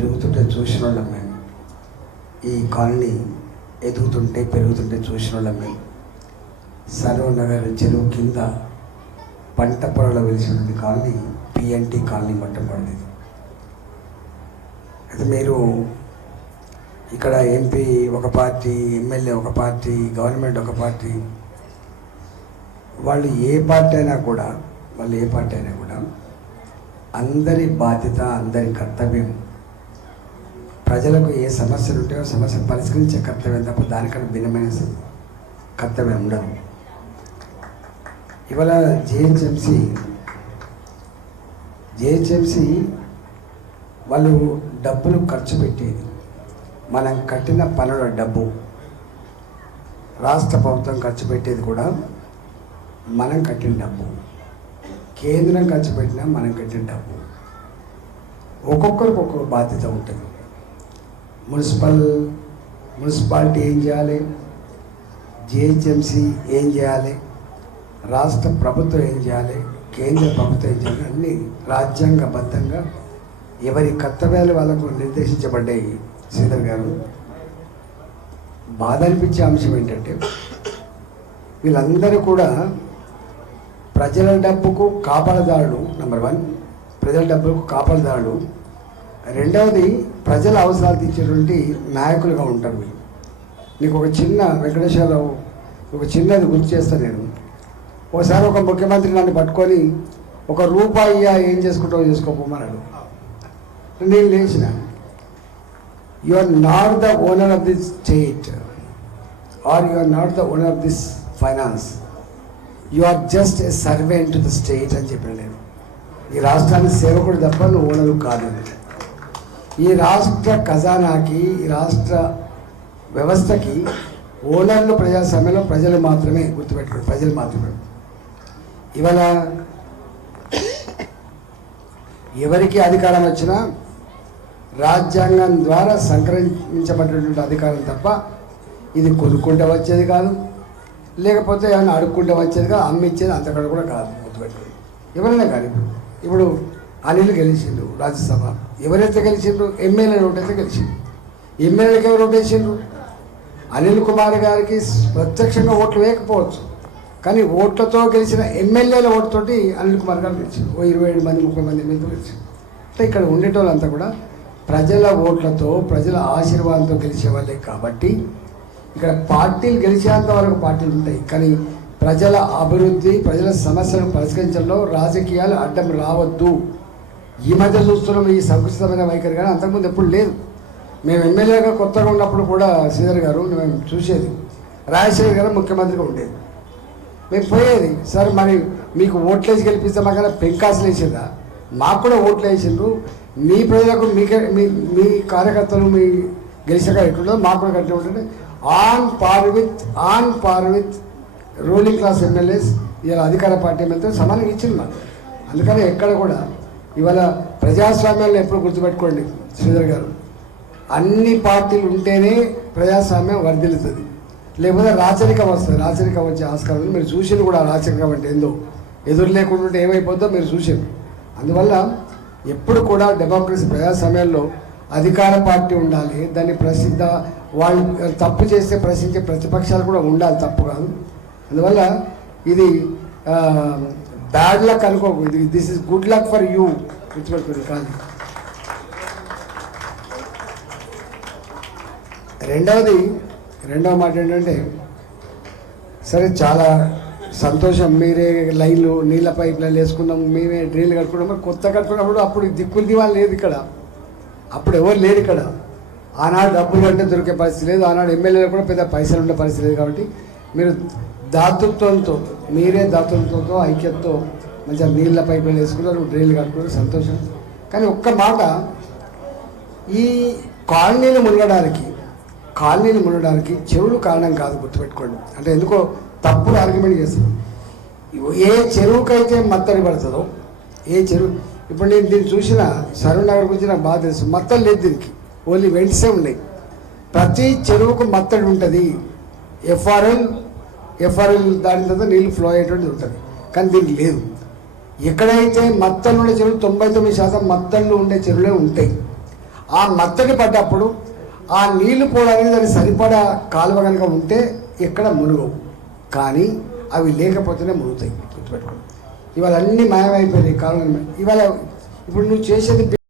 పెరుగుతుంటే చూసిన వాళ్ళం మేము. ఈ కాలనీ ఎదుగుతుంటే పెరుగుతుంటే చూసిన వాళ్ళం మేము. సర్వనగర్ చెరువు కింద పంట పొలాలు వెలిసినటువంటి కాలనీ పిఎన్టీ కాలనీ మొట్టమొదటిది. అయితే మీరు ఇక్కడ ఎంపీ ఒక పార్టీ, ఎమ్మెల్యే ఒక పార్టీ, గవర్నమెంట్ ఒక పార్టీ, వాళ్ళు ఏ పార్టీ అయినా కూడా అందరి బాధ్యత, అందరి కర్తవ్యం ప్రజలకు ఏ సమస్యలు ఉంటాయో సమస్యలు పరిష్కరించే కర్తవ్యం తప్ప దానికన్నా భిన్నమైన కర్తవ్యం ఉండదు. ఇవాళ జిహెచ్ఎంసి వాళ్ళు డబ్బులు ఖర్చు పెట్టేది, మనం కట్టిన పనుల డబ్బు రాష్ట్ర ప్రభుత్వం ఖర్చు పెట్టేది కూడా మనం కట్టిన డబ్బు, కేంద్రం ఖర్చు పెట్టినా మనం కట్టిన డబ్బు. ఒక్కొక్కరికి ఒక్కొక్క బాధ్యత ఉంటుంది. మున్సిపాలిటీ ఏం చేయాలి, జిహెచ్ఎంసి ఏం చేయాలి, రాష్ట్ర ప్రభుత్వం ఏం చేయాలి, కేంద్ర ప్రభుత్వం ఏం చేయాలి, అన్నీ రాజ్యాంగబద్ధంగా ఎవరి కర్తవ్యాలు వాళ్ళకు నిర్దేశించబడ్డాయి. శ్రీధర్ గారు, బాధ అనిపించే అంశం ఏంటంటే వీళ్ళందరూ కూడా ప్రజల డబ్బుకు కాపాడదారుడు. నెంబర్ 1, ప్రజల డబ్బులకు కాపాడదారుడు. రెండవది, ప్రజల అవసరాలు తీర్చేటువంటి నాయకులుగా ఉంటారు. నీకు ఒక చిన్న వెంకటేశ్వరరావు ఒక చిన్నది గుర్తు చేస్తాను నేను. ఒకసారి ఒక ముఖ్యమంత్రి నన్ను పట్టుకొని ₹1 ఏం చేసుకుంటావో చేసుకోమన్నాడు. నేను లేచిన, you are not the owner of this state or you are not the owner of this finance, you are just a servant to the state అని చెప్పాను నేను. ఈ రాష్ట్రానికి సేవకుడు తప్ప నువ్వు ఓనరు కాదు. ఈ రాష్ట్ర ఖజానాకి, ఈ రాష్ట్ర వ్యవస్థకి ఓనర్లు ప్రజాస్వామ్యంలో ప్రజలు మాత్రమే. గుర్తుపెట్టుకోండి, ప్రజలు మాత్రమే. ఇవాళ ఎవరికి అధికారం వచ్చినా రాజ్యాంగం ద్వారా సంక్రమించబడినటువంటి అధికారం తప్ప ఇది కొనుక్కుంటే వచ్చేది కాదు, లేకపోతే ఏమైనా అడుక్కుంటే వచ్చేది కాదు, అమ్మిచ్చేది అంతకడ కూడా కాదు. గుర్తుపెట్టుకోండి. ఎవరైనా కానీ ఇప్పుడు అనిల్ గెలిచిండ్రు రాజ్యసభ, ఎవరైతే గెలిచిండ్రు, ఎమ్మెల్యే ఓటైతే గెలిచిండ్రు. ఎమ్మెల్యేకి ఎవరు ఓటేసిండ్రు? అనిల్ కుమార్ గారికి ప్రత్యక్షంగా ఓట్లు వేయకపోవచ్చు, కానీ ఓట్లతో గెలిచిన ఎమ్మెల్యేల ఓటుతోటి అనిల్ కుమార్ గారు గెలిచిండు. 27 మంది 30 మంది ఎమ్మెల్యేతో గెలిచిండు. అంటే ఇక్కడ ఉండేటోళ్ళంతా కూడా ప్రజల ఓట్లతో, ప్రజల ఆశీర్వాదంతో గెలిచే వాళ్ళే. కాబట్టి ఇక్కడ పార్టీలు గెలిచేంత వరకు పార్టీలు ఉంటాయి, కానీ ప్రజల అభివృద్ధి, ప్రజల సమస్యలను పరిష్కరించడంలో రాజకీయాలు అడ్డం రావద్దు. ఈ మధ్య చూస్తున్నాం ఈ సంకుచితమైన వైఖరి, కానీ అంతకుముందు ఎప్పుడు లేదు. మేము ఎమ్మెల్యేగా కొత్తగా ఉన్నప్పుడు కూడా శ్రీధర్ గారు మేము చూసేది, రాజశేఖర్ గారు ముఖ్యమంత్రిగా ఉండేది. మేము పోయేది, సార్ మరి మీకు ఓట్లేసి గెలిపిస్తే మాకన్నా పెంకాసులు వేసిందా? మాకు కూడా ఓట్లు వేసిండ్రు, మీ ప్రజలకు మీ కార్యకర్తలు మీ గెలిచాక ఎట్లుంటుందో మాకు కూడా కట్టే ఉంటుంది. On par with ruling class MLAs ఇలా అధికార పార్టీ ఎమ్మెల్యేతో సమానంగా ఇచ్చింది మాకు. అందుకని ఎక్కడ కూడా ఇవాళ ప్రజాస్వామ్యాలను ఎప్పుడు గుర్తుపెట్టుకోండి శ్రీధర్ గారు, అన్ని పార్టీలు ఉంటేనే ప్రజాస్వామ్యం వర్ధిల్లుతుంది, లేకపోతే రాచరికం వస్తుంది. రాచరికం వచ్చే ఆస్కారం మీరు చూసింది కూడా. రాచరికం అంటే ఏందో ఎదురు లేకుండా ఉంటే ఏమైపోద్దో మీరు చూసారు. అందువల్ల ఎప్పుడు కూడా డెమోక్రసీ ప్రజాస్వామ్యాల్లో అధికార పార్టీ ఉండాలి, దాన్ని వాళ్ళు తప్పు చేస్తే ప్రశ్నించే ప్రతిపక్షాలు కూడా ఉండాలి, తప్పు కాదు. అందువల్ల ఇది బ్యాడ్ లక్ అనుకోకు, ఇది this is good luck for you. గుర్తుపెట్టుకోండి. కానీ రెండవ మాట ఏంటంటే, సరే చాలా సంతోషం, మీరే లైన్లు నీళ్ళ పైప్ లైన్లు వేసుకున్నాం, మేమే డ్రైన్లు కట్టుకున్నాం. కొత్త కట్టుకున్నప్పుడు అప్పుడు దిక్కులు దివాళ్ళు లేదు ఇక్కడ, అప్పుడు ఎవరు లేరు ఇక్కడ. ఆనాడు డబ్బులు అంటే దొరికే పరిస్థితి లేదు, ఆనాడు ఎమ్మెల్యేలు కూడా పెద్ద పైసలు ఉండే పరిస్థితి లేదు. కాబట్టి మీరు మీరే దాతృత్వంతో ఐక్యతతో మంచిగా నీళ్ళ పైపులు వేసుకున్నారు, డ్రైన్లు కట్టుకున్నారు, సంతోషం. కానీ ఒక్క మాట, ఈ కాలనీలు మునగడానికి చెరువులు కారణం కాదు, గుర్తుపెట్టుకోండి. అంటే ఎందుకో తప్పుడు ఆర్గ్యుమెంట్ చేస్తారు. ఏ చెరువుకైతే మత్తడి పడుతుందో, ఏ చెరువు, ఇప్పుడు నేను దీన్ని చూసిన సరూనగర్ గురించి నాకు బాగా తెలుసు. మత్తలు లేదు దీనికి, ఓన్లీ వెంట్సే ఉన్నాయి. ప్రతి చెరువుకు మత్తడి ఉంటుంది. ఎఫ్ఆర్ఎల్ దాని తర్వాత నీళ్ళు ఫ్లో అయ్యేటువంటిది ఉంటుంది, కానీ దీనికి లేదు. ఎక్కడైతే మత్తళ్ళు ఉండే చెరువులు 99% మత్తళ్ళు ఉండే చెరువులే ఉంటాయి. ఆ మత్తడి పడ్డప్పుడు ఆ నీళ్లు పోవడానికి దానికి సరిపడా కాలువ కనుక ఉంటే ఎక్కడ మునుగవు. కానీ అవి లేకపోతేనే మునుగుతాయి. గుర్తుపెట్టుకోండి. ఇవాళ అన్నీ మాయమైపోయినాయి కాలువ. ఇవాళ ఇప్పుడు నువ్వు చేసేది